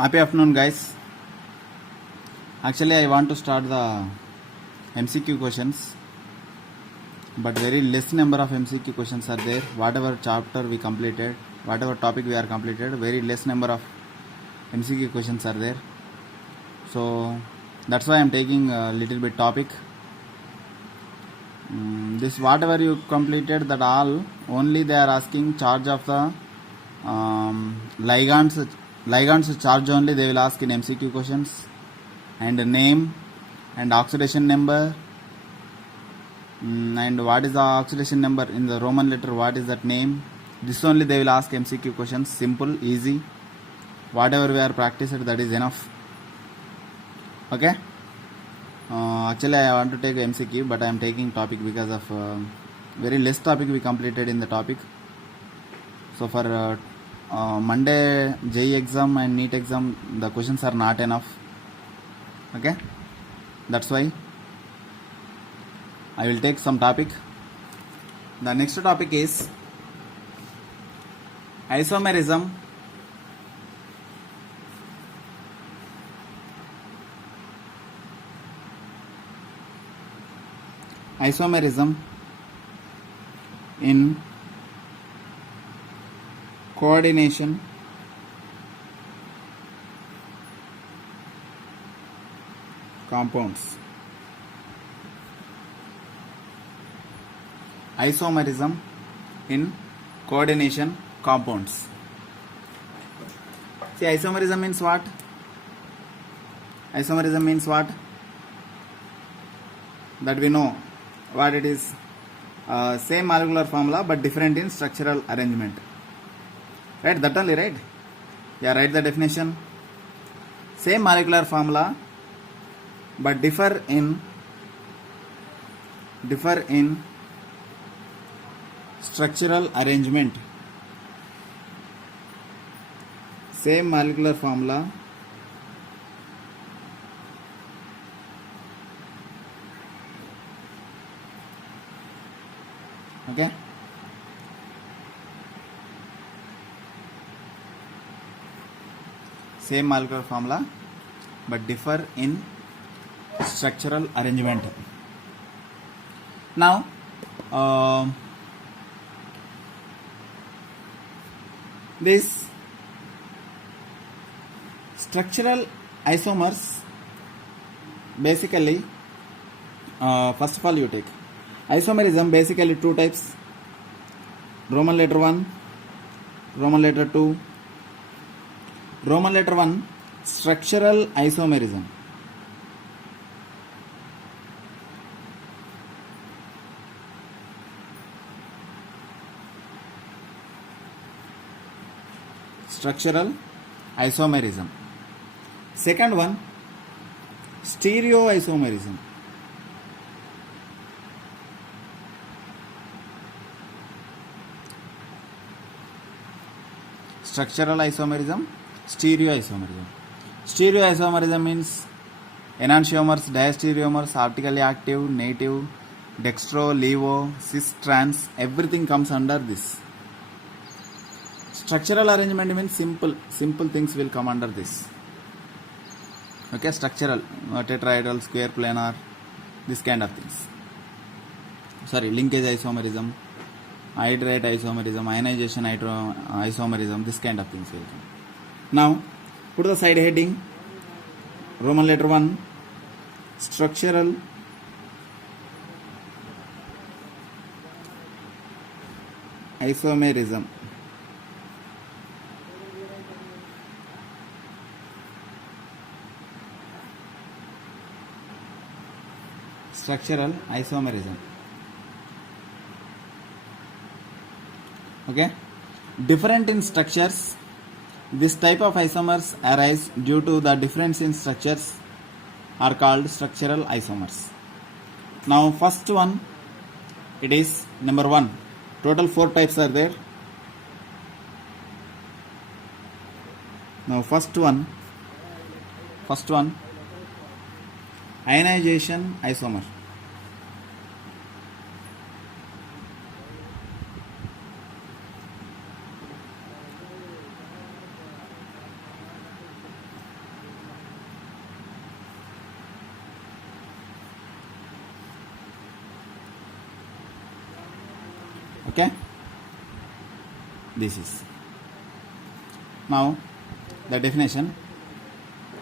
Happy afternoon, guys. Actually, I want to start the MCQ questions, but very less number of MCQ questions are there. Whatever chapter we completed, whatever topic we are completed, very less number of MCQ questions are there. So that's why I'm taking a little bit topic. This whatever you completed, that all only they are asking charge of the ligands charge only they will ask in MCQ questions, and name and oxidation number, and what is the oxidation number in the Roman letter, what is that name, this only they will ask MCQ questions. Simple, easy, whatever we are practiced, that is enough. Okay. Actually I want to take MCQ, but I am taking topic because of very less topic we completed in the topic. So for Monday JEE exam and NEET exam, the questions are not enough. Okay, that's why I will take some topic. The next topic is isomerism. Isomerism in coordination compounds. Isomerism in coordination compounds. See, isomerism means what? Isomerism means what? That we know what it is. Same molecular formula but different in structural arrangement. Right? That only, right? Yeah, write the definition. Same molecular formula but differ in structural arrangement. Same molecular formula okay. Same molecular formula but differ in structural arrangement. Now this structural isomers, basically first of all you take isomerism, basically two types: Roman letter 1, Roman letter 2. Roman letter 1, structural isomerism. Structural isomerism. Second one, stereoisomerism. Structural isomerism, stereoisomerism. Stereoisomerism means enantiomers, diastereomers, optically active, native, dextro, levo, cis, trans, everything comes under this. Structural arrangement means simple things will come under this. Okay, structural, tetrahedral, square, planar, this kind of things. Sorry, linkage isomerism, hydrate isomerism, ionization isomerism, this kind of things will come. Now, put the side heading, Roman letter 1, structural isomerism. Structural isomerism. Okay, different in structures. This type of isomers arise due to the difference in structures are called structural isomers. Now first one, it is number 1. Total 4 types are there. Now first one, ionization isomer. this is. Now the definition: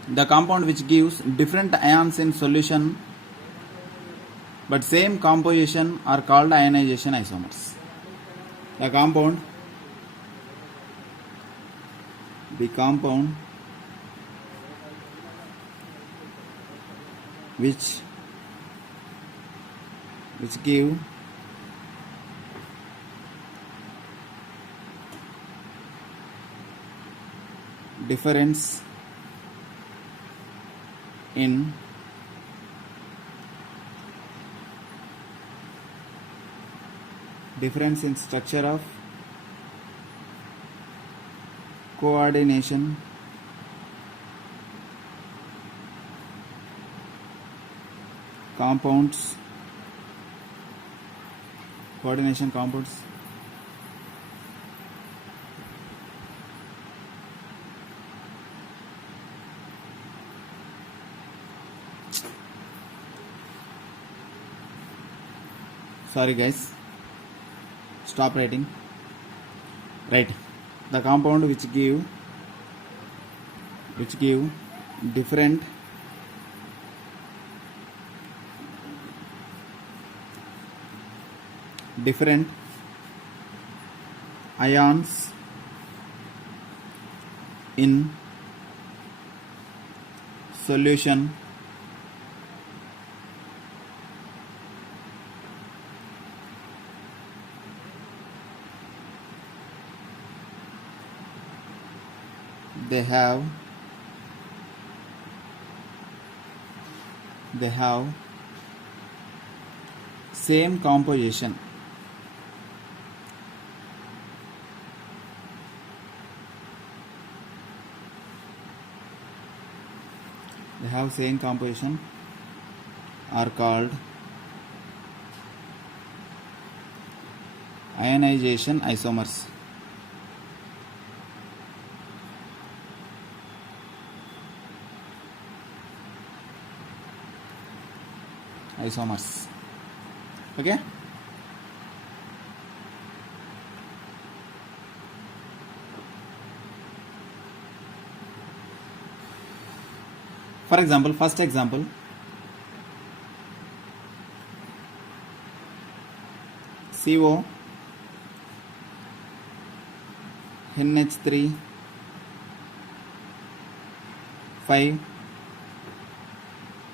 the compound which gives different ions in solution but same composition are called ionization isomers. The compound which give difference in structure of coordination compounds sorry guys, stop writing. Right, the compound which give different ions in solution they have same composition. Are called ionization isomers. Okay. For example, first example, CO NH3 5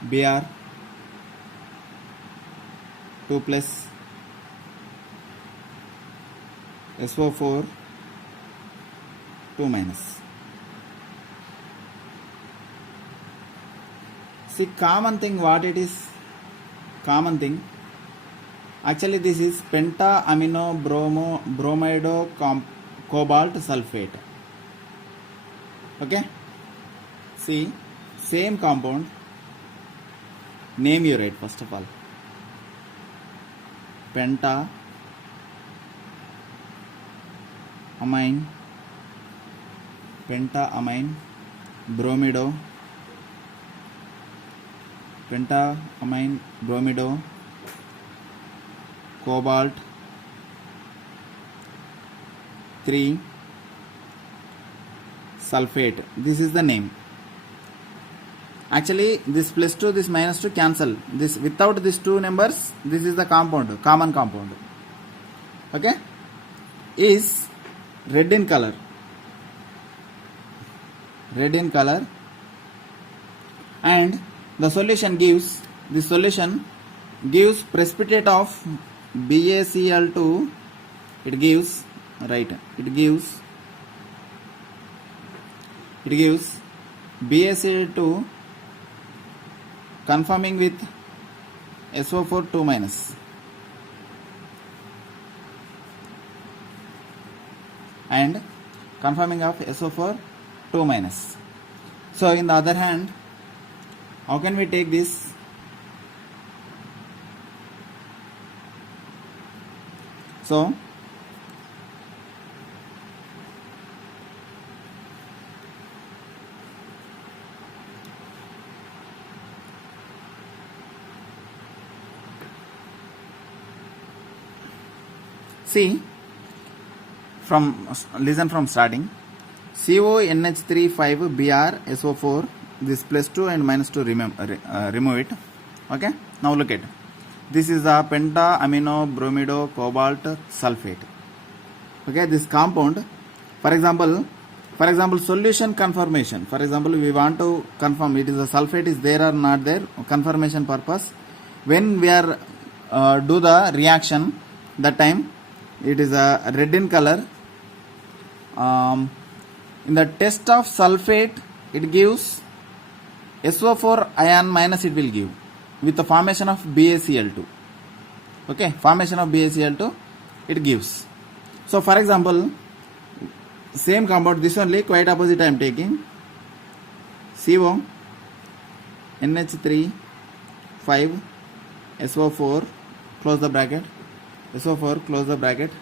Br 2 plus SO4 2 minus. See, common thing, what it is? Common thing, actually this is penta-amino bromido cobalt sulfate. Okay, see, same compound, name you write first of all. Penta-amine bromido cobalt 3 sulfate. This is the name. Actually this plus 2, this minus 2 cancel. This without these two numbers, this is the compound, common compound. Okay, is red in color, and the solution gives, precipitate of BaCl2. It gives BaCl2 conforming with SO4 2 minus, and conforming of SO4 2 minus. So in the other hand, how can we take this? So see, listen from starting. CONH3 5 Br SO4, this plus 2 and minus 2 remove it. Okay, now look at this is the penta amino bromido cobalt sulfate. Okay, this compound, for example solution confirmation. For example, we want to confirm it is a sulfate is there or not there, confirmation purpose. When we are do the reaction, that time it is a red in color. In the test of sulfate, it gives SO4 ion minus, it will give with the formation of BaCl2. Okay, formation of BaCl2 it gives. So for example, same compound, this only quite opposite I am taking. CO NH3 5 SO4, close the bracket, SO4, close the bracket,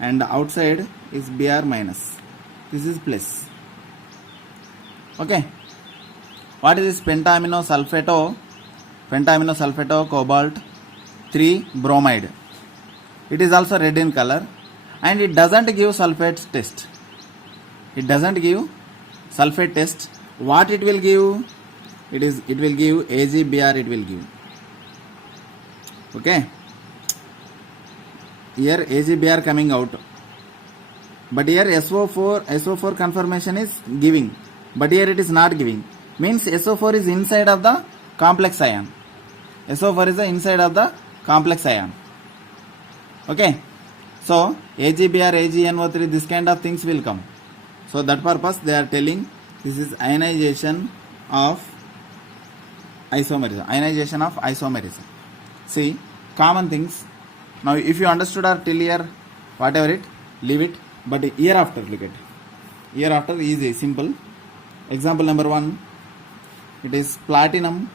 and outside is Br minus, this is plus. Okay, what is this? Pentaamino sulfato cobalt 3 bromide. It is also red in color and it doesn't give sulfate test. It doesn't give sulfate test. What it will give? It will give AgBr, it will give. Okay, here AgBr coming out, but here SO4 confirmation is giving, but here it is not giving. Means SO4 is inside of the complex ion. SO4 is the inside of the complex ion. Okay, so AgBr, AgNO3, this kind of things will come. So that purpose they are telling this is ionization of isomerism. Ionization of isomerism. See, common things. Now if you understood or till here, whatever it, leave it. But year after, look at. Year after easy, simple. Example number 1. It is platinum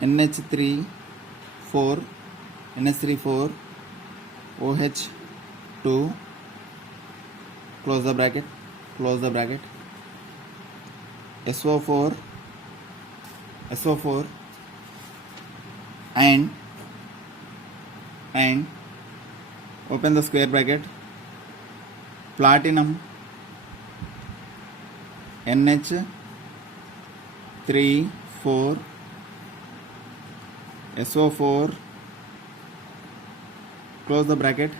NH3 4 OH2, close the bracket, SO4 and open the square bracket, platinum NH3 4 SO4, close the bracket,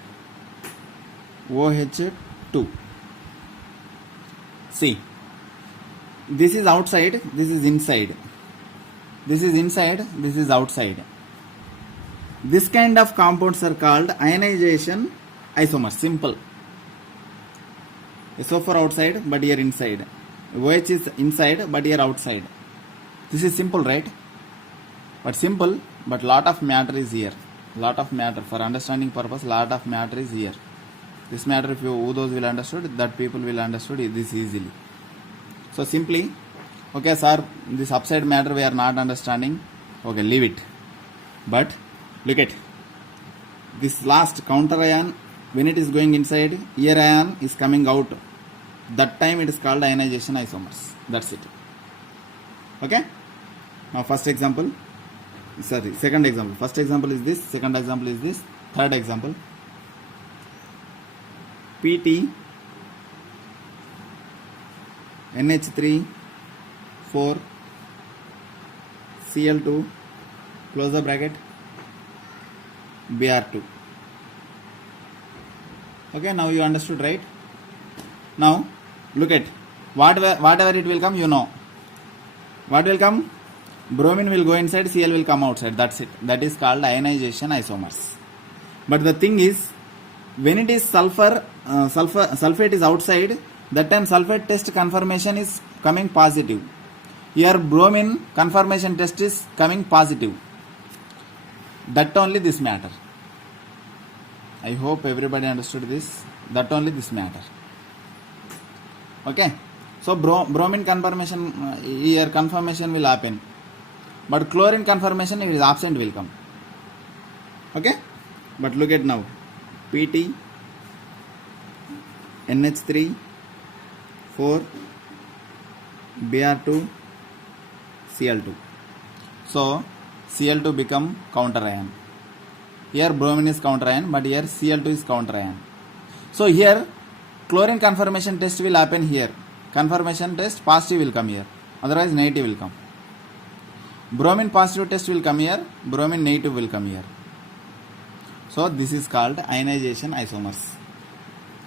OH2. See, this is outside, this is inside. This is inside, this is outside. This kind of compounds are called ionization isomers. Simple. SO4 outside, but here inside. OH is inside, but here outside. This is simple, right? But simple, but lot of matter is here. Lot of matter, for understanding purpose, lot of matter is here. This matter, if you those will understood, that people will understood this easily. So simply, okay sir, this upside matter we are not understanding. Okay, leave it. But look at this last counter ion, when it is going inside, here ion is coming out. That time it is called ionization isomers. That's it. Okay. Now second example. First example is this, second example is this, third example. PT NH3 4 Cl2, close the bracket, Br2. Okay, now you understood, right? Now look at whatever it will come, you know. What will come? Bromine will go inside, Cl will come outside. That's it. That is called ionization isomers. But the thing is, when it is sulfate is outside, that time sulfate test confirmation is coming positive. Here bromine confirmation test is coming positive. That only this matter. I hope everybody understood this. That only this matter. Okay. So bromine confirmation, here confirmation will happen. But chlorine confirmation, it is absent will come. Okay. But look at now. PT NH3 4 Br2 Cl2. So Cl2 become counter ion. Here bromine is counter ion, but here Cl2 is counter ion. So here chlorine conformation test will happen here. Conformation test positive will come here, otherwise negative will come. Bromine positive test will come here, bromine negative will come here. So this is called ionization isomers.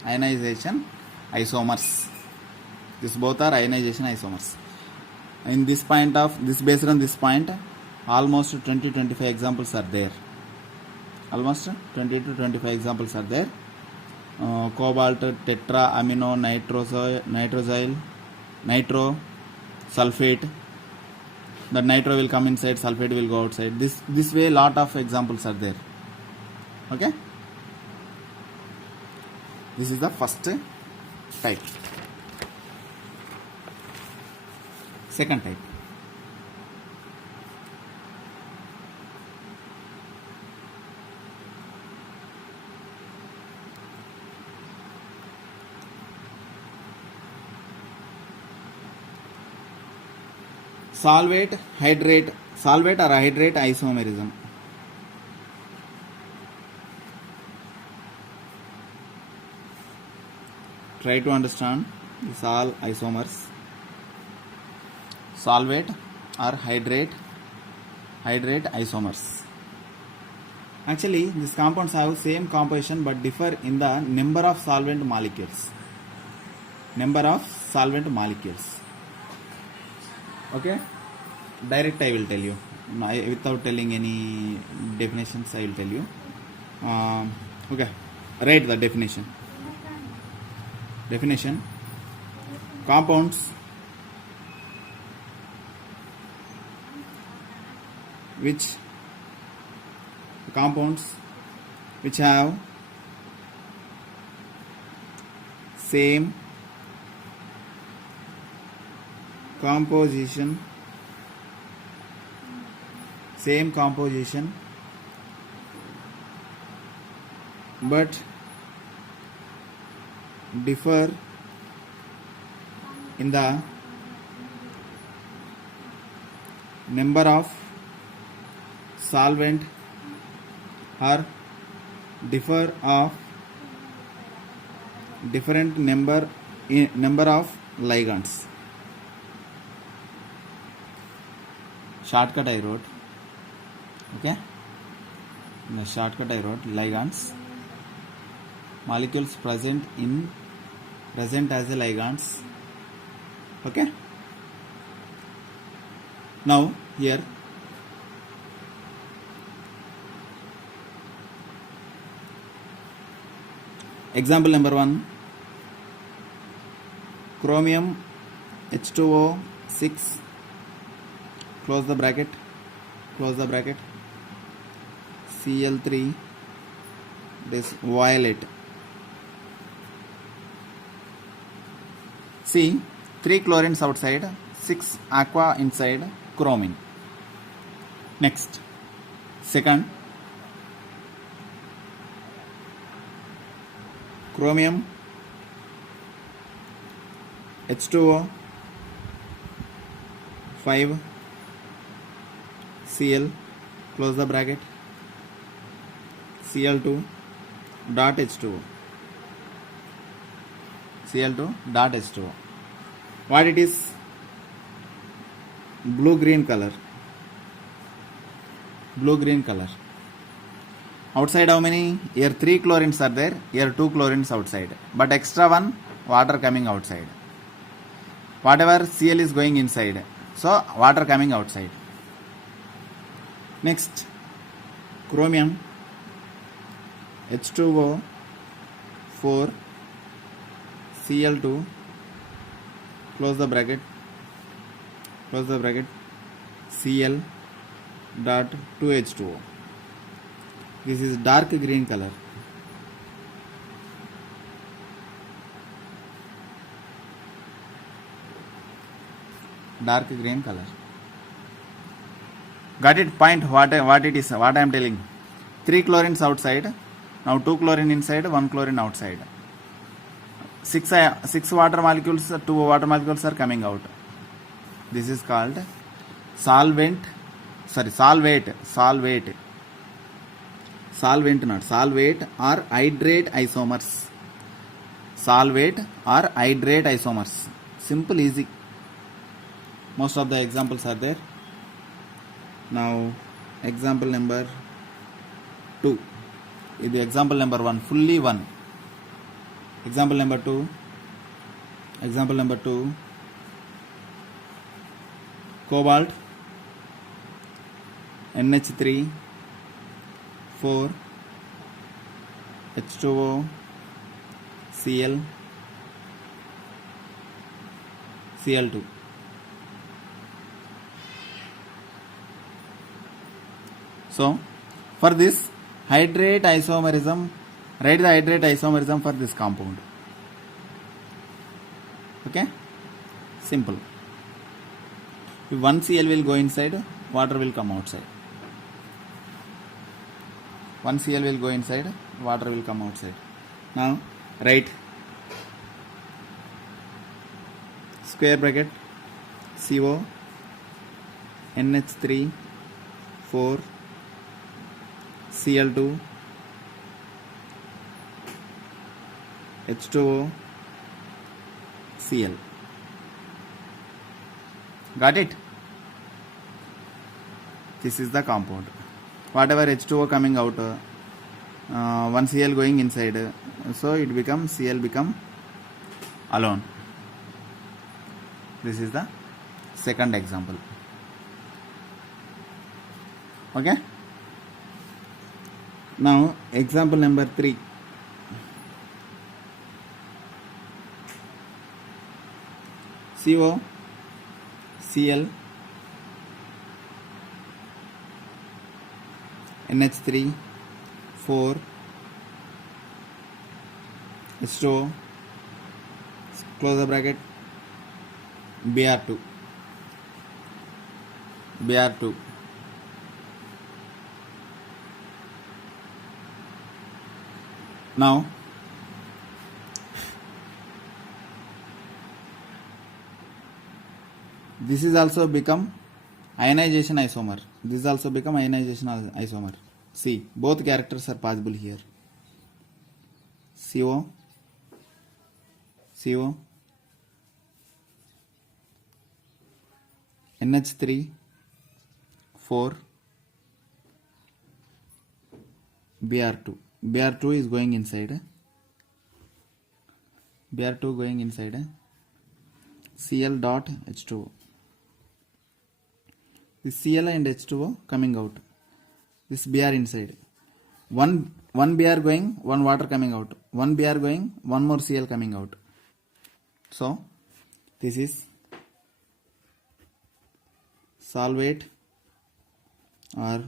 Ionization isomers. These both are ionization isomers. In this point of this, based on this point, almost 20-25 examples are there. Almost 20 to 25 examples are there. Cobalt, tetra, amino, nitrosyl, nitro, sulfate. The nitro will come inside, sulfate will go outside. This way lot of examples are there. Okay. This is the first type. Second type. Solvate or hydrate isomerism. Try to understand these all isomers. Solvate or hydrate isomers. Actually, these compounds have same composition but differ in the number of solvent molecules. Okay, direct I will tell you. Without telling any definitions, I will tell you. Okay, write the definition. Compounds which have same composition but differ in the number of solvent or different number of ligands. Shortcut I wrote. Okay, in the shortcut I wrote ligands, molecules present as a ligands. Okay, now here example number 1, chromium H2O 6, close the bracket, Cl3, this violet. See, 3 chlorines outside, 6 aqua inside, chromin. Next, second, chromium H2O 5 Cl, close the bracket, Cl2 dot H2O, what it is? Blue green color. Outside how many? Here 3 chlorines are there, here 2 chlorines outside, but extra one water coming outside. Whatever Cl is going inside, so water coming outside. Next, chromium H2O 4 Cl2, close the bracket, Cl dot 2H2O. This is dark green color. Got it? Point what it is, what I am telling. 3 chlorines outside, now 2 chlorine inside, 1 chlorine outside. 6 water molecules, 2 water molecules are coming out. This is called solvate solvent not solvate or hydrate isomers. Solvate or hydrate isomers. Simple, easy. Most of the examples are there. Now example number 2. This example number 1 fully 1. Example number 2. Example number 2. Cobalt NH3 4 H2O Cl Cl2. So for this hydrate isomerism, write the hydrate isomerism for this compound. Okay, simple. If 1 Cl will go inside, water will come outside. 1 Cl will go inside, water will come outside. Now write square bracket CO NH3 4 Cl2 H2O Cl. Got it? This is the compound. Whatever H2O coming out, 1 Cl going inside, so it becomes Cl become alone. This is the second example. Okay. Now example number 3. CO Cl NH3 4 H2O, close the bracket, Br2. Now this is also become ionization isomer. This is also become ionization isomer. See, both characters are possible here. CO NH3 4 Br2. Br2 is going inside. Br2 going inside. Cl dot H2O. This Cl and H2O coming out. This Br inside. One Br going, one water coming out. One Br going, one more Cl coming out. So this is solvate or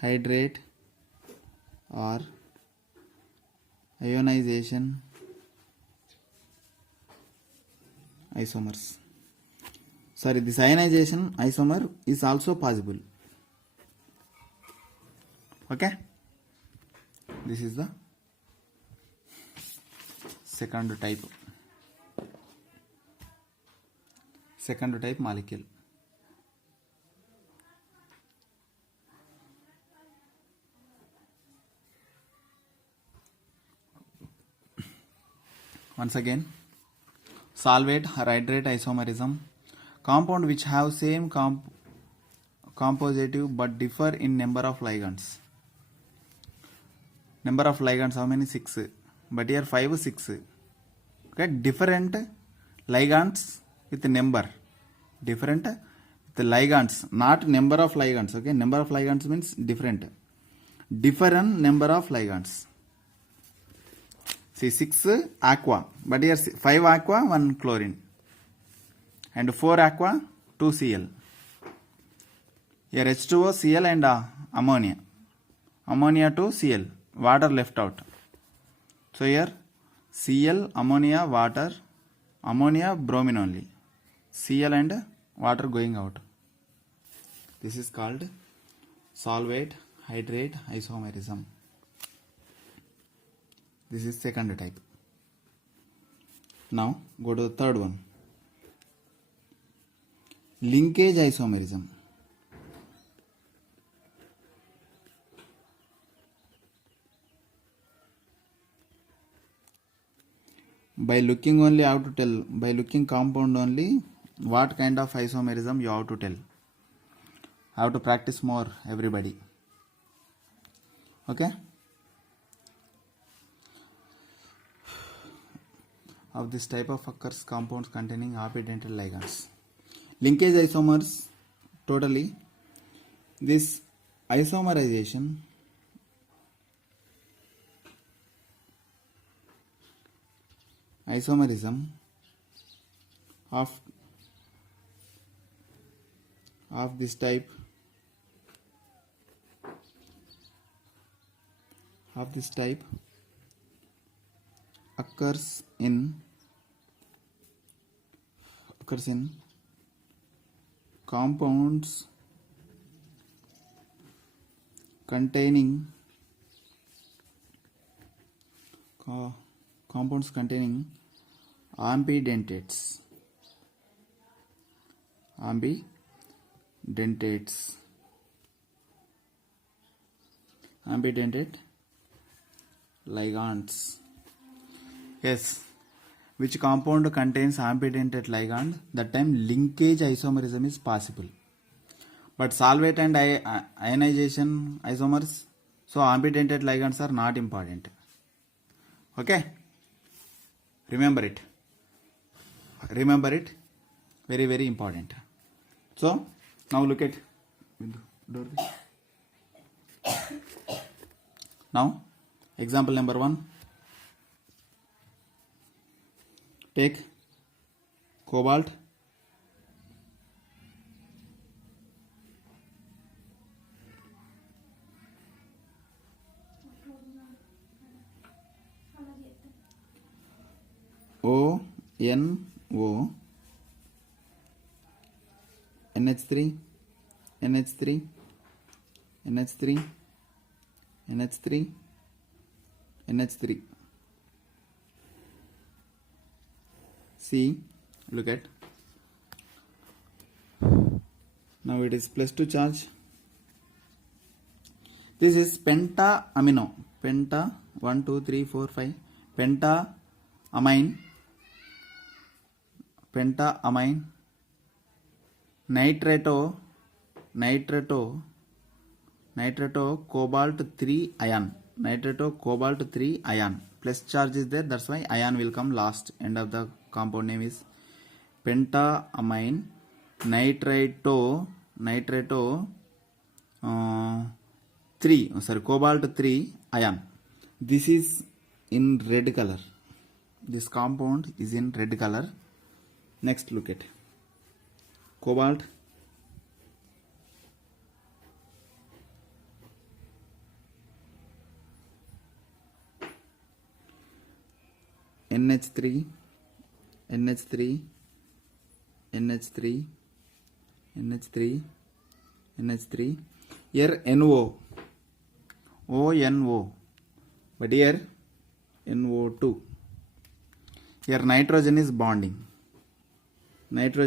hydrate or ionization isomers. Sorry, this ionization isomer is also possible. Okay, this is the second type molecule. Once again, solvate or hydrate isomerism, compound which have same compositive but differ in number of ligands. Number of ligands, how many? 6, but here 5, 6. Okay, different ligands with number, different with ligands, not number of ligands. Okay, number of ligands means different number of ligands. See, 6 aqua, but here 5 aqua, 1 chlorine, and 4 aqua, 2 Cl. Here H2O, Cl and ammonia to Cl, water left out. So here Cl, ammonia, water, ammonia, bromine only, Cl and water going out. This is called solvate hydrate isomerism. This is second type. Now go to the third one, linkage isomerism. By looking only, I have to tell. By looking compound only, what kind of isomerism you have to tell. I have to practice more, everybody. Okay. Of this type of occurs compounds containing half-dentate ligands. Linkage isomers, totally. This isomerization isomerism of this type occurs in compounds containing ambidentates ambidentate ligands. Yes, which compound contains ambidentate ligand, that time linkage isomerism is possible. But solvate and ionization isomers, so ambidentate ligands are not important. Okay, remember it, very very important. So now look at now example number 1. Take cobalt, ONO, NH3, NH3, NH3, NH3, NH3. See, look at. Now it is +2 charge. This is penta-amino. Penta 1, 2, 3, 4, 5. Penta-amine. Nitrato cobalt 3 ion. Plus charge is there, that's why ion will come last. End of the compound name is penta-amine nitrato cobalt 3 ion. This is in red color. This compound is in red color. Next, look at cobalt, NH3, NH3, NH3, NH3, NH3. Here NO, ONO, but here NO2. Here nitrogen is bonding. It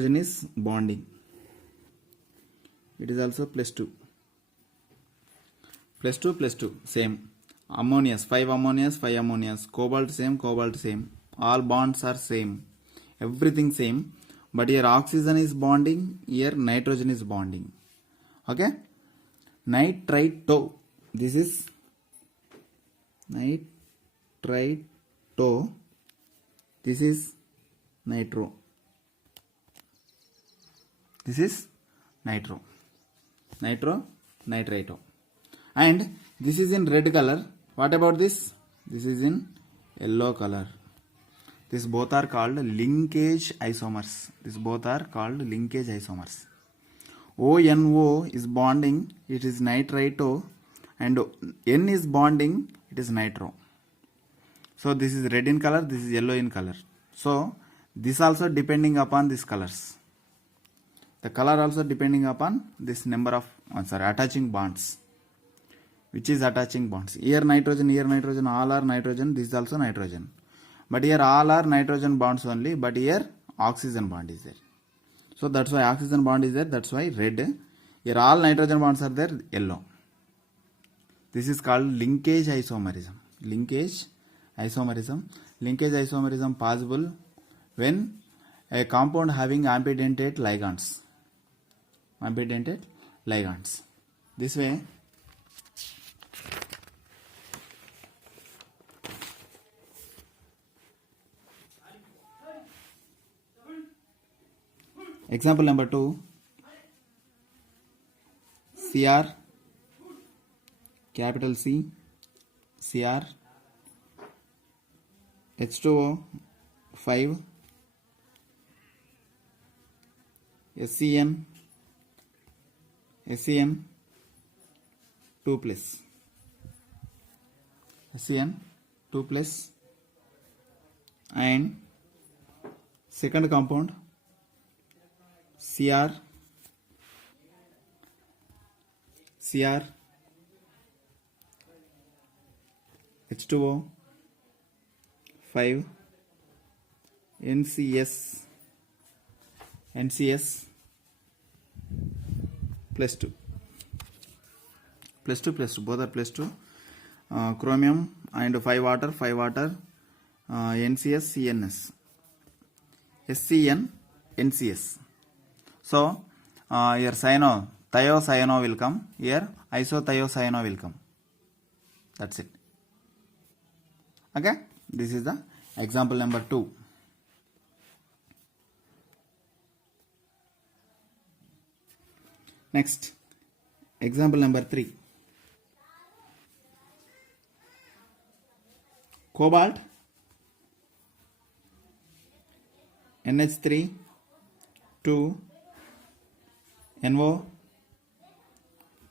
is also +2. +2, same. Ammonias, 5 ammonias. Cobalt same. All bonds are same. Everything same. But here oxygen is bonding. Here nitrogen is bonding. Okay. Nitrito. This is nitrito. This is nitro. This is nitrito. And this is in red color. What about this? This is in yellow color. These both are called linkage isomers. ONO is bonding, it is nitrito, and N is bonding, it is nitro. So this is red in color, this is yellow in color. So this also depending upon these colors. The color also depending upon this number of attaching bonds. Which is attaching bonds? Here nitrogen, all are nitrogen. This is also nitrogen. But here all are nitrogen bonds only. But here oxygen bond is there. So that's why oxygen bond is there. That's why red. Here all nitrogen bonds are there. Yellow. This is called linkage isomerism. Linkage isomerism possible when a compound having ambidentate ligands. Ambidentate ligands. This way, example number 2, Cr, capital C, Cr, H2O 5, SCN 2 plus, SCN 2 plus, and second compound Cr H2O 5 NCS plus 2, both are plus 2, chromium and 5 water, NCS CNS, SCN NCS. So here thiocyanO will come, here isothiocyanO will come. That's it. Okay, this is the example number 2. Next, example number 3. Cobalt NH3 2 NO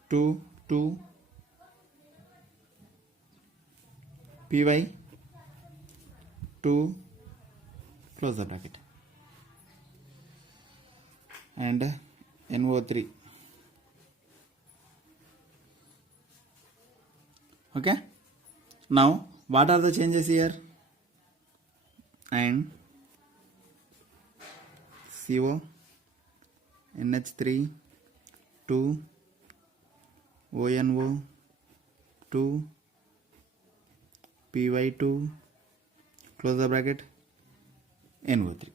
2 Py 2, close the bracket, and NO3. Okay, now what are the changes here? And CO NH3 2 ONO 2 Py2, close the bracket, NO3.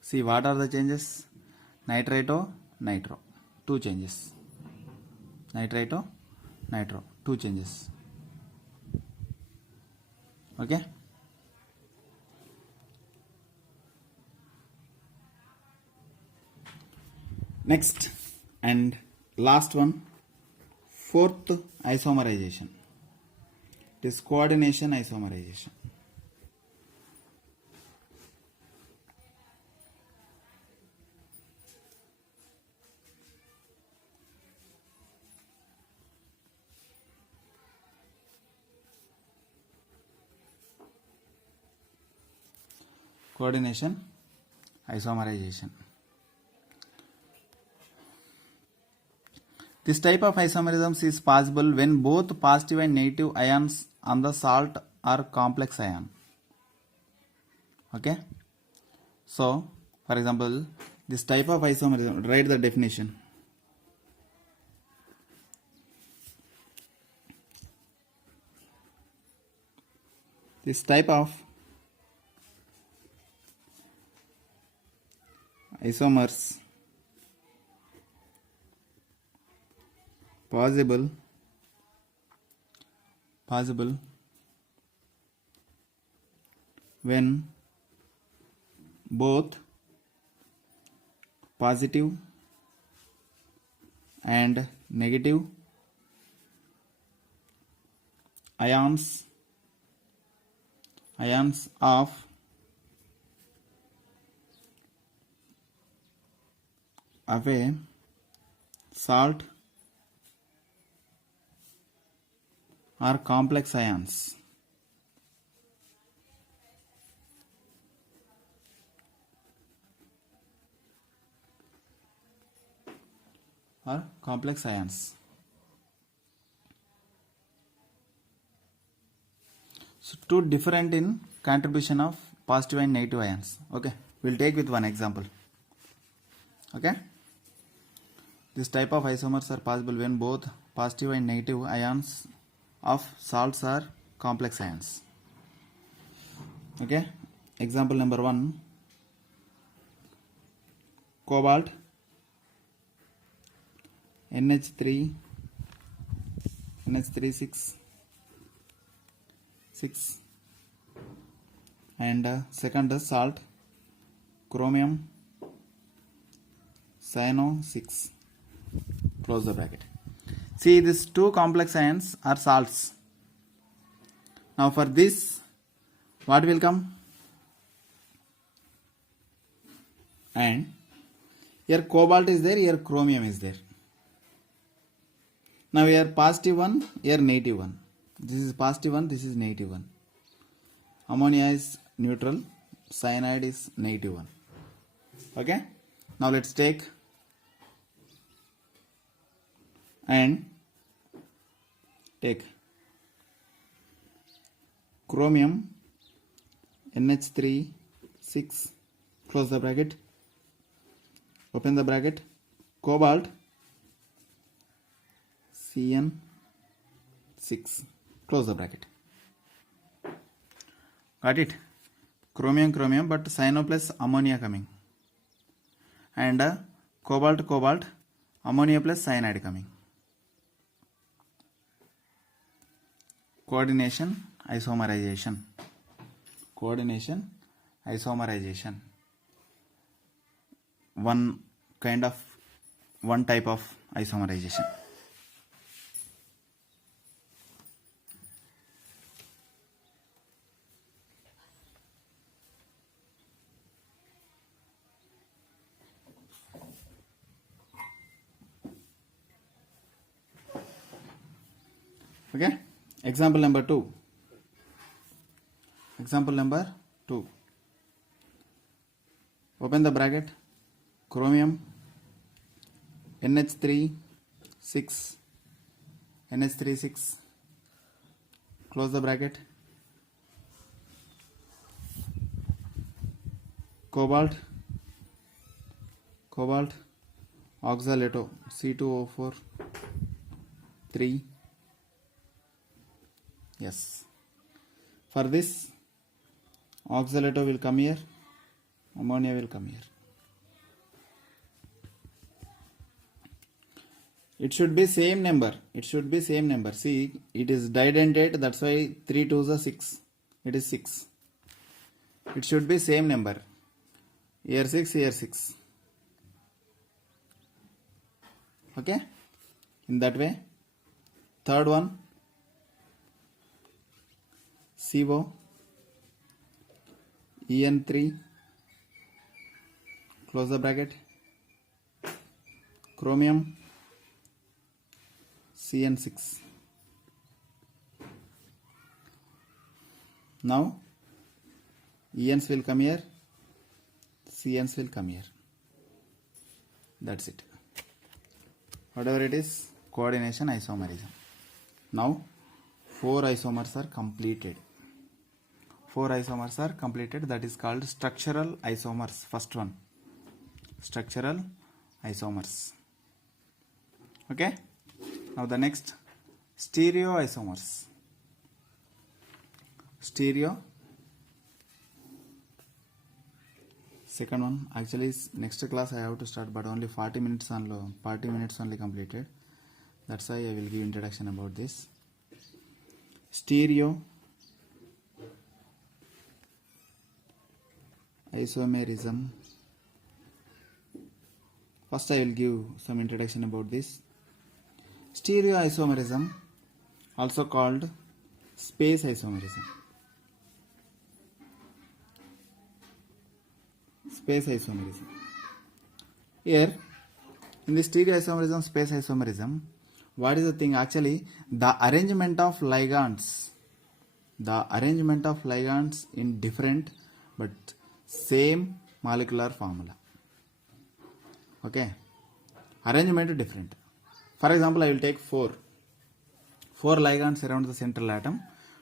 See, what are the changes? Nitrito, nitro, 2 changes. Nitrito, nitro, 2 changes. Okay. Next and last one, fourth isomerization. It is coordination isomerization. Coordination isomerization. This type of isomerism is possible when both positive and negative ions on the salt are complex ion. Okay. So, for example, this type of isomerism, write the definition. This type of isomers possible when both positive and negative ions of a salt are complex ions. Are complex ions. So two different in contribution of positive and negative ions. Okay, we'll take with one example. Okay, this type of isomers are possible when both positive and negative ions of salts are complex ions. Okay, example number 1, cobalt NH3 6 and second is salt chromium cyano 6, close the bracket. See, these two complex ions are salts. Now for this, what will come? And here cobalt is there, here chromium is there. Now here positive one, here negative one. This is positive one, this is negative one. Ammonia is neutral, cyanide is negative one. Okay. Now let's take and take chromium NH3 6, close the bracket, open the bracket, cobalt CN 6, close the bracket. Got it? Chromium, but cyano plus ammonia coming, and cobalt, ammonia plus cyanide coming. Coordination, isomerization. One type of isomerization. Okay, example number 2. Open the bracket, chromium NH3 6, close the bracket, cobalt oxalato C2O4 3. Yes, for this oxalato will come here, ammonia will come here. It should be same number. See, it is didentate, that's why 3 2s are 6. It is 6. It should be same number. Here 6. Okay, in that way. Third one, CO En3, close the bracket, chromium Cn6. Now Ens will come here, Cns will come here. That's it. Whatever it is, coordination isomerism. Now 4 isomers are completed. That is called structural isomers. First one, structural isomers. Okay. Now the next, stereoisomers. Second one, actually next class I have to start, but only 40 minutes only completed. That's why I will give introduction about this. Stereo isomerism. First I will give some introduction about this. Stereoisomerism, also called space isomerism. Here in the stereoisomerism, space isomerism, what is the thing? Actually, the arrangement of ligands in different but same molecular formula. Okay, arrangement different. For example, I will take 4 ligands around the central atom.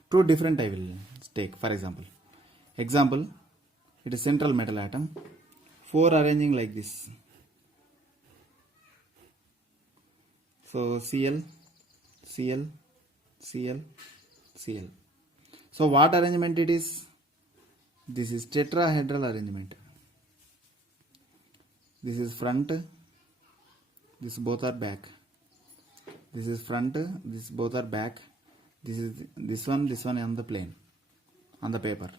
2 different I will take. For example, it is central metal atom. 4 arranging like this. So Cl. So what arrangement it is? This is tetrahedral arrangement. This is front, this both are back. This is front, this both are back. This one on the plane, on the paper.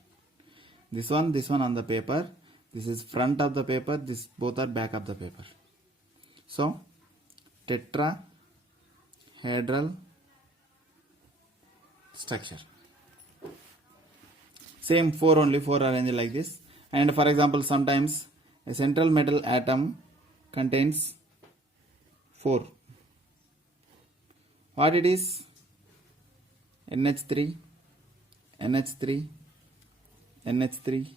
This one on the paper. This is front of the paper, this both are back of the paper. So tetrahedral structure. Same 4 only, 4 arranged like this. And for example, sometimes a central metal atom contains 4. What it is? NH3, NH3, NH3,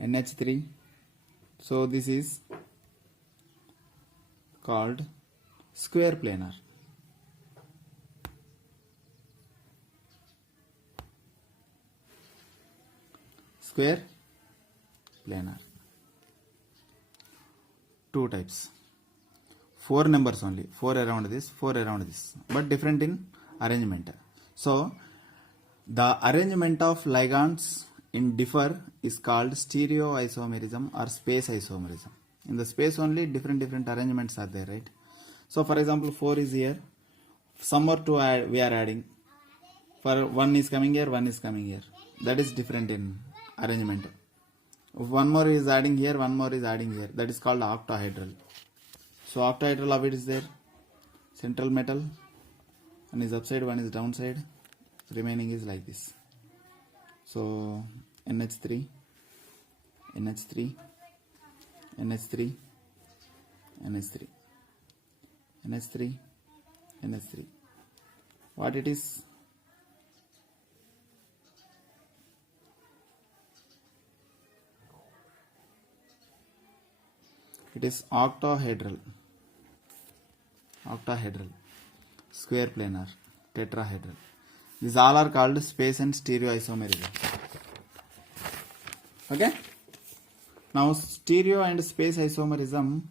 NH3. So this is called square planar. Square planar. 2 types. 4 numbers only. 4 around this, 4 around this. But different in arrangement. So the arrangement of ligands in differ is called stereoisomerism or space isomerism. In the space only different arrangements are there, right? So for example, 4 is here. Some more 2 we are adding. For 1 is coming here, 1 is coming here. That is different in arrangement. If 1 more is adding here, 1 more is adding here. That is called octahedral. So octahedral of it is there. Central metal. One is upside, one is downside. Remaining is like this. So NH3, NH3, NH3, NH3, NH3, NH3. What it is? It is octahedral. Octahedral. Square planar. Tetrahedral. These all are called space and stereoisomerism. Okay? Now stereo and space isomerism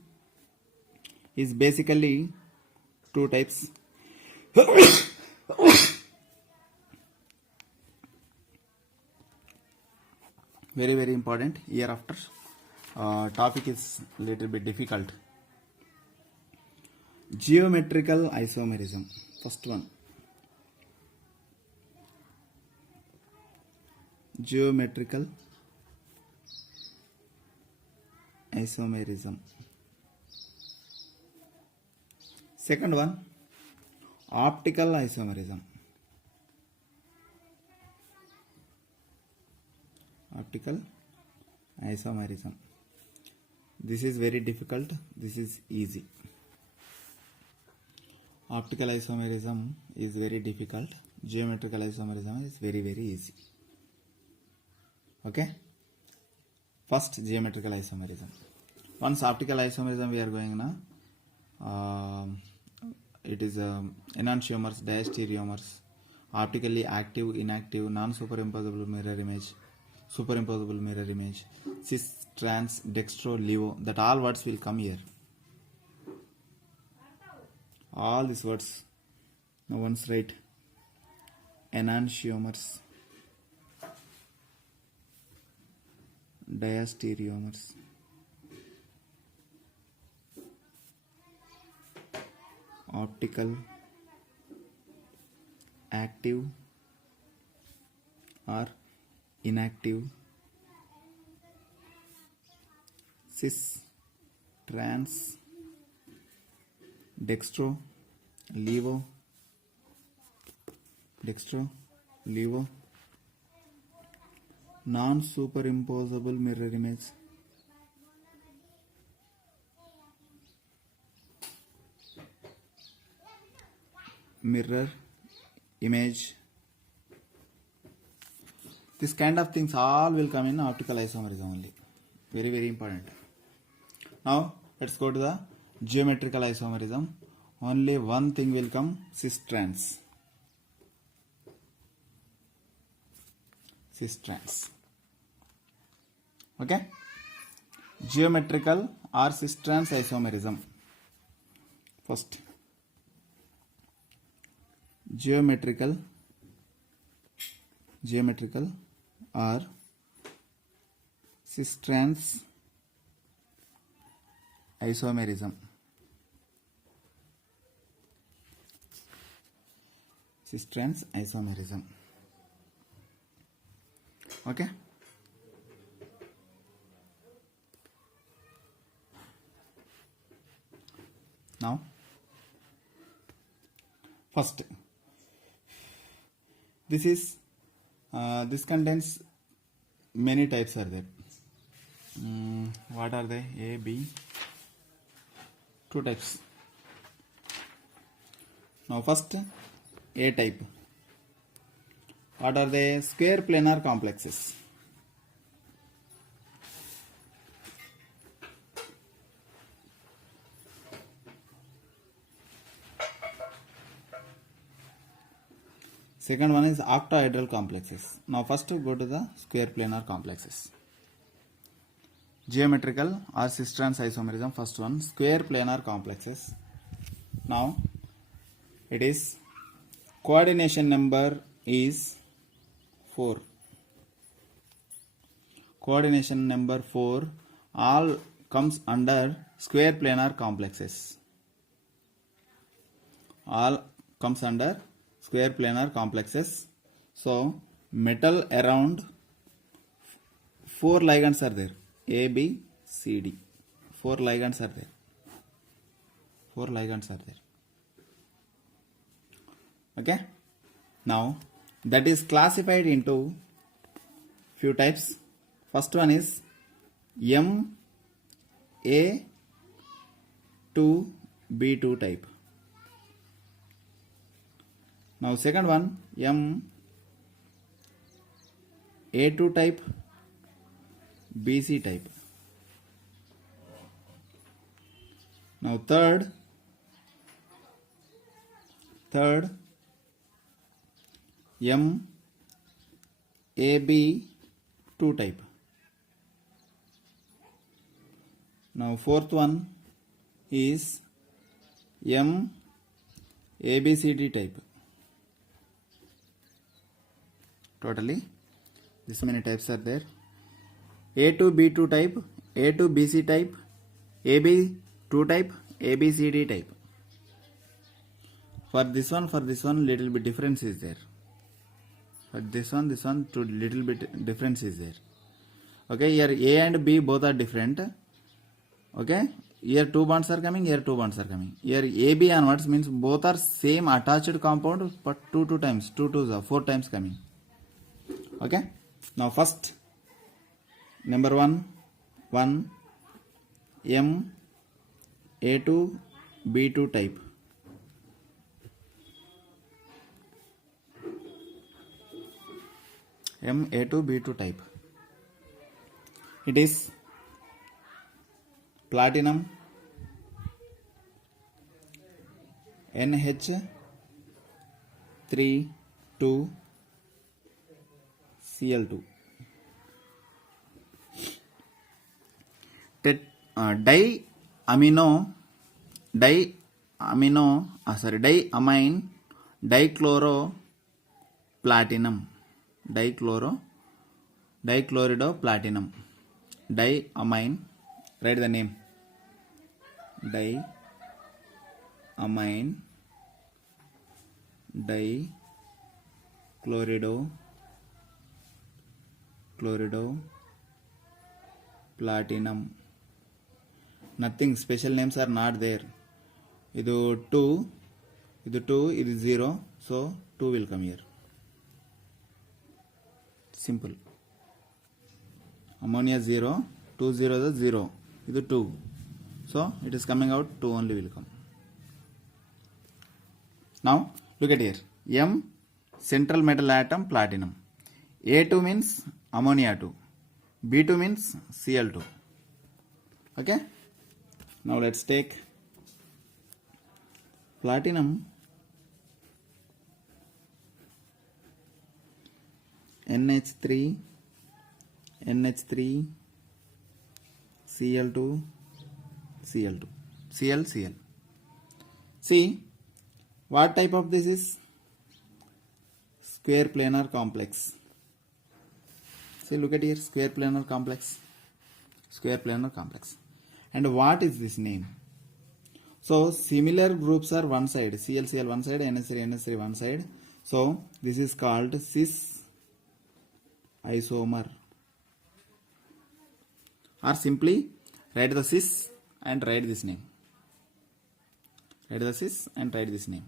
is basically 2 types. Very important. Year after topic is little bit difficult. Geometrical isomerism. First one. Geometrical isomerism. Second one, optical isomerism. Optical isomerism. This is very difficult. This is easy. Optical isomerism is very difficult. Geometrical isomerism is very easy. Okay? First, geometrical isomerism. Once optical isomerism we are going now. It is enantiomers, diastereomers, optically active, inactive, non-superimposable mirror image, superimposable mirror image, cis, trans, dextro, levo. That all words will come here. All these words. Now once write enantiomers, diastereomers, optical, active or inactive, cis, trans, dextro, levo, non-superimposable mirror image, this kind of things all will come in optical isomerism only. Very important. Now let's go to the geometrical isomerism. Only one thing will come, cis trans. Okay? Geometrical or cis trans isomerism. First, geometrical or cis-trans isomerism. Cis-trans isomerism. Okay. Now, first, this contains many types are there. What are they? A, B, two types. Now, first, A type. What are they? Square planar complexes. Second one is octahedral complexes. Now first go to the square planar complexes. Geometrical or cis-trans isomerism. First one, square planar complexes. Now it is coordination number is 4. Coordination number 4 all comes under square planar complexes. All comes under square planar complexes. So metal around 4 ligands are there. A, B, C, D. 4 ligands are there. 4 ligands are there. Okay. Now that is classified into few types. First one is MA2B2 type. Now second one, MA2 type, BC type. Now third MAB2 type. Now fourth one is MABCD type. Totally this many types are there. A2B2 type, A2BC type, AB2 type, ABCD type. For this one little bit difference is there. For this one to little bit difference is there. Okay, here A and B both are different. Okay, here 2 bonds are coming, here 2 bonds are coming. Here AB onwards means both are same attached compound, but 2 times, 2 twos are 4 times coming. Okay, now first number 1 MA2B2 type. MA2B2 type. It is platinum NH3 2 Cl2. Diamine dichloropplatinum. Dichloridopplatinum. Diamine, write the name. Diamine dichloridopplatinum. Nothing special names are not there. Idu 2, it is 0, so 2 will come here. Simple. Ammonia 0, 2 0 is 0. Idu 2. So it is coming out, 2 only will come. Now look at here. M central metal atom platinum. A2 means ammonia 2. B2 means Cl2. Okay. Now let's take platinum NH3 Cl2 Cl. See what type of this is? Square planar complex. See, look at here, square planar complex. Square planar complex. And what is this name? So similar groups are one side, ClCl one side, NH3 one side. So this is called cis isomer. Or simply write the cis and write this name. Write the cis and write this name.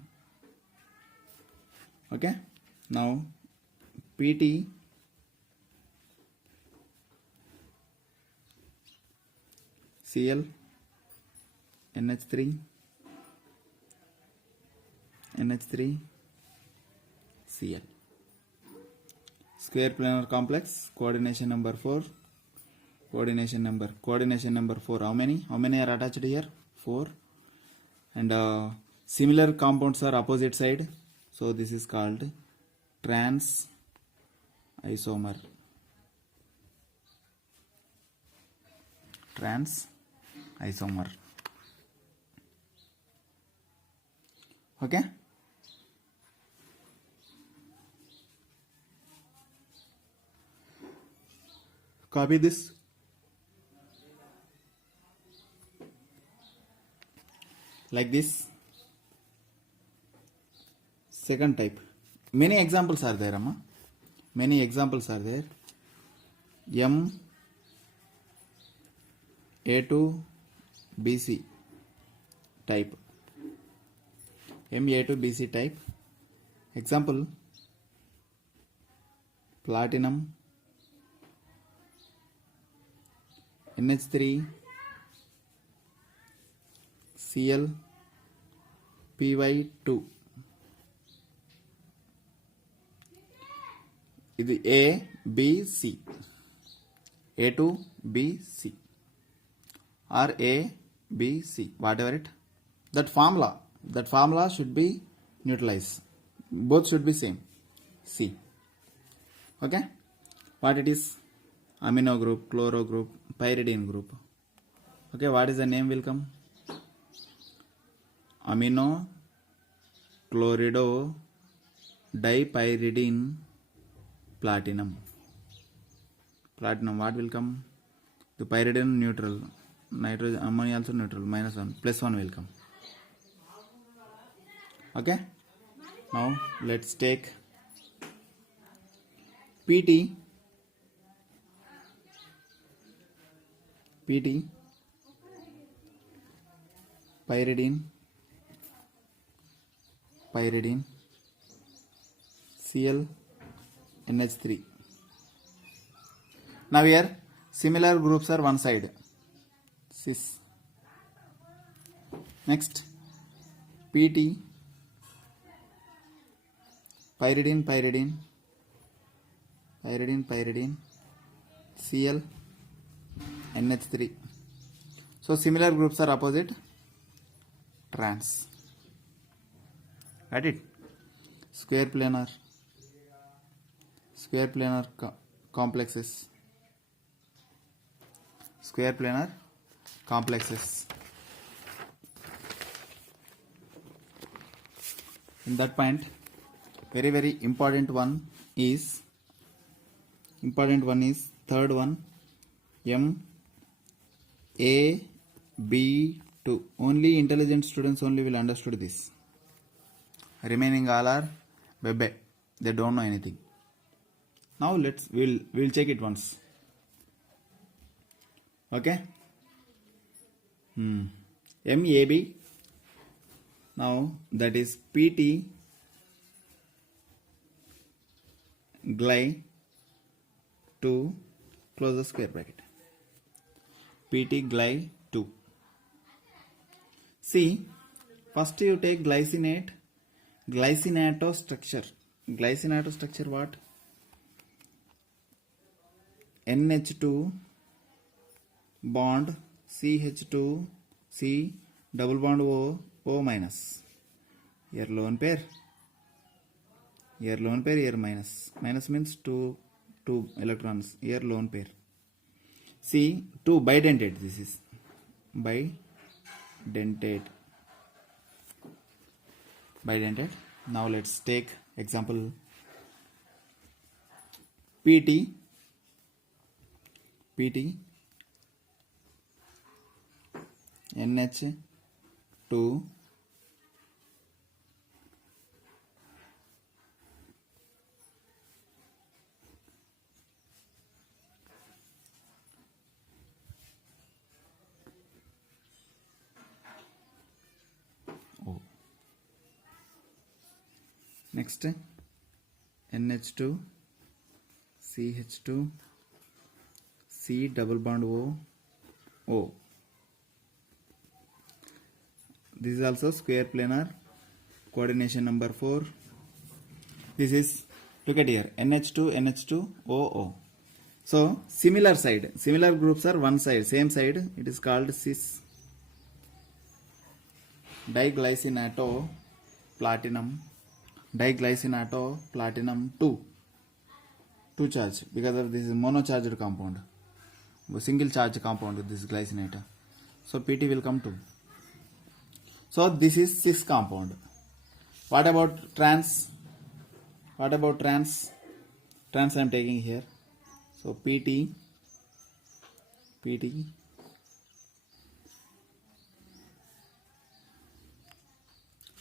Okay. Now PT Cl NH3 Cl. Square planar complex, coordination number 4. Coordination number 4. How many are attached here? 4. And similar compounds are opposite side, so this is called trans isomer. Trans isomer. Okay. Copy this. Like this. Second type. Many examples are there, Amma. Many examples are there. M A2 BC type. Ma2 BC type. Example: platinum, NH3 Cl Py2. ఇది ABC, A2 BC or ABC, whatever it. That formula should be neutralized. Both should be same. C. Okay. What it is? Amino group, chloro group, pyridine group. Okay. What is the name will come? Amino chlorido dipyridine platinum. Platinum, what will come? The pyridine neutral, nitrogen ammonia also neutral, -1, +1 will come. Okay. Now let's take PT pyridine Cl NH3. Now here similar groups are one side, cis. Next PT pyridine Cl NH3. So similar groups are opposite, trans. Got it? Square planar complexes. Square planar complexes. In that point, very important one is third one, MAB2. Only intelligent students only will understood this. Remaining all are bebe. They don't know anything. Now we'll check it once. Okay. MAB. Now that is PT gly 2, close the square bracket. PT gly 2. See, first you take glycinato structure. Glycinato structure what? NH2 bond CH2 C double bond O minus. Here lone pair, here minus. Minus means two electrons. Here lone pair. See, 2 bidentate. This is bidentate. Now let's take example PT NH2 O. Next NH2 CH2 C double bond O. This is also square planar. Coordination number 4. This is, look at here, NH2 OO. So similar side, similar groups are one side, same side. It is called cis. Diglycinato platinum. Diglycinato platinum 2 charge, because of this is monocharged compound, single charge compound with this glycinate. So PT will come 2. So this is cis compound. What about trans? What about trans? Trans I am taking here. So PT.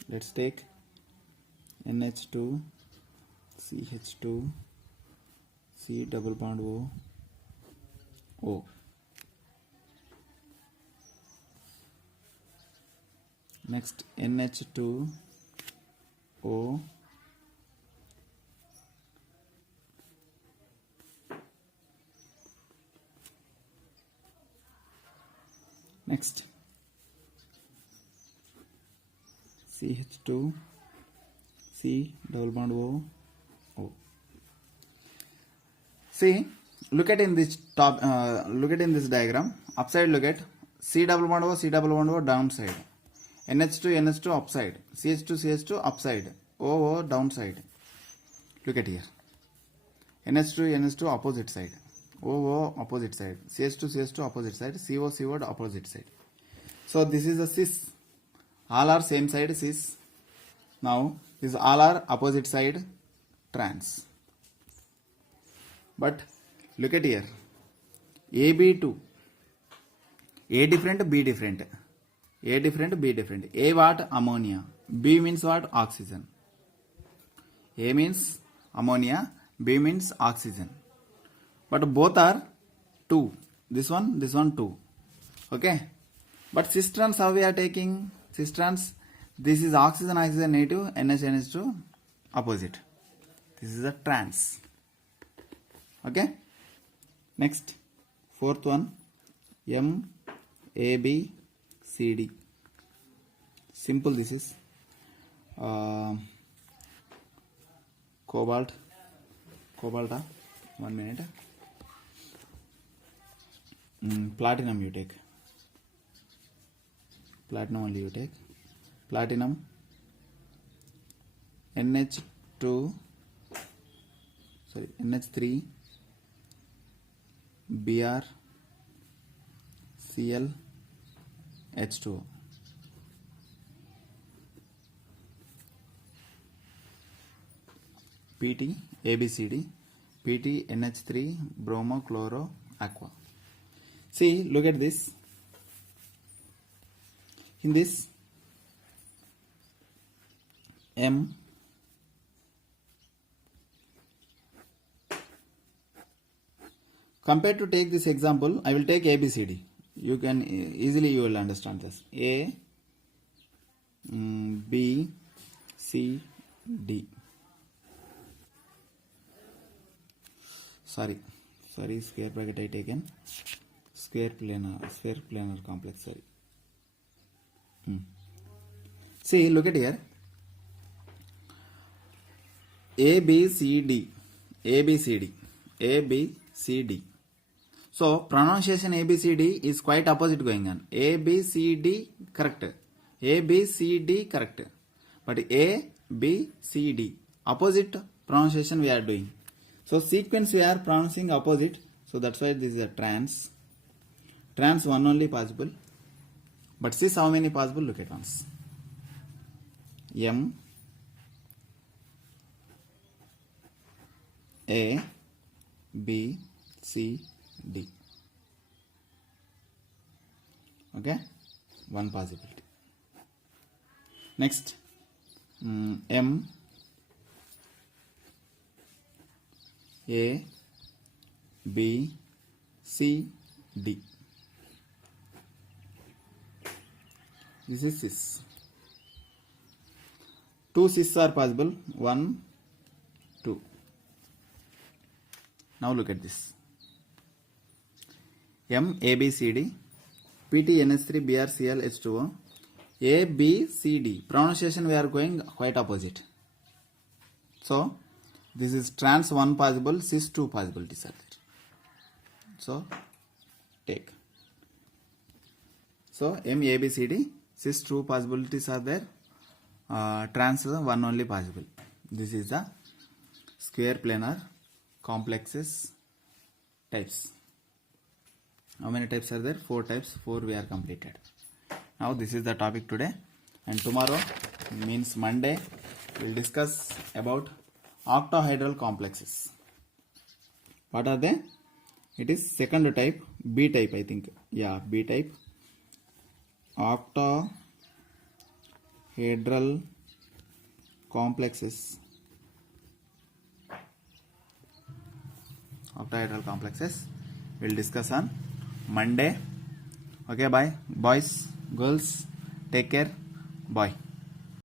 Let's take NH2 CH2 C double bond O. Next NH2 O. Next CH2 C double bond O. See, look at in this top. Look at in this diagram. Upside, look at C double bond O downside. NH2 upside. CH2 upside. O downside. Look at here. NH2 opposite side. O opposite side. CH2 opposite side. CO opposite side. So this is a cis. All are same side cis. Now this all are opposite side trans. But look at here. AB2. A different, B different. A different, B different. A what? Ammonia. B means what? Oxygen. A means ammonia. B means oxygen. But both are 2. This one 2. Okay. But cis trans, how we are taking? Cis trans, this is oxygen native, NH2 opposite. This is a trans. Okay. Next, fourth one, MABCD. Simple. This is cobalt. 1 minute. Platinum you take. Platinum only you take. Platinum NH3 Br Cl H2O. PT ABCD. PT NH3 bromo chloro aqua. See, look at this. In this M compared to take this example, I will take ABCD. You can easily you will understand this. A B C D. Sorry, square bracket I taken. Sphere planar complex. Sorry. See, look at here. ABCD. So pronunciation ABCD is quite opposite going on. ABCD correct. ABCD correct. But ABCD opposite pronunciation we are doing. So sequence we are pronouncing opposite. So that's why this is a trans. Trans one only possible. But cis how many possible? Look at once. M A B C D. Okay. one possibility. Next, M A B C D. This is cis. Two cis are possible. 1, 2. Now look at this. M A B C D PT NH3 BrCl H2O. A B C D. Pronunciation we are going quite opposite. So this is trans 1 possible, cis 2 possibilities are there. So take. So M A B C D, cis 2 possibilities are there. Trans 1 only possible. This is the square planar complexes types. How many types are there? 4 types. 4 we are completed. Now this is the topic today, and tomorrow means Monday we'll discuss about octahedral complexes. What are they? It is second type, B type I think. Yeah, B type. Octahedral complexes. Octahedral complexes we'll discuss on Monday. Okay, bye. Boys, girls, take care. Bye.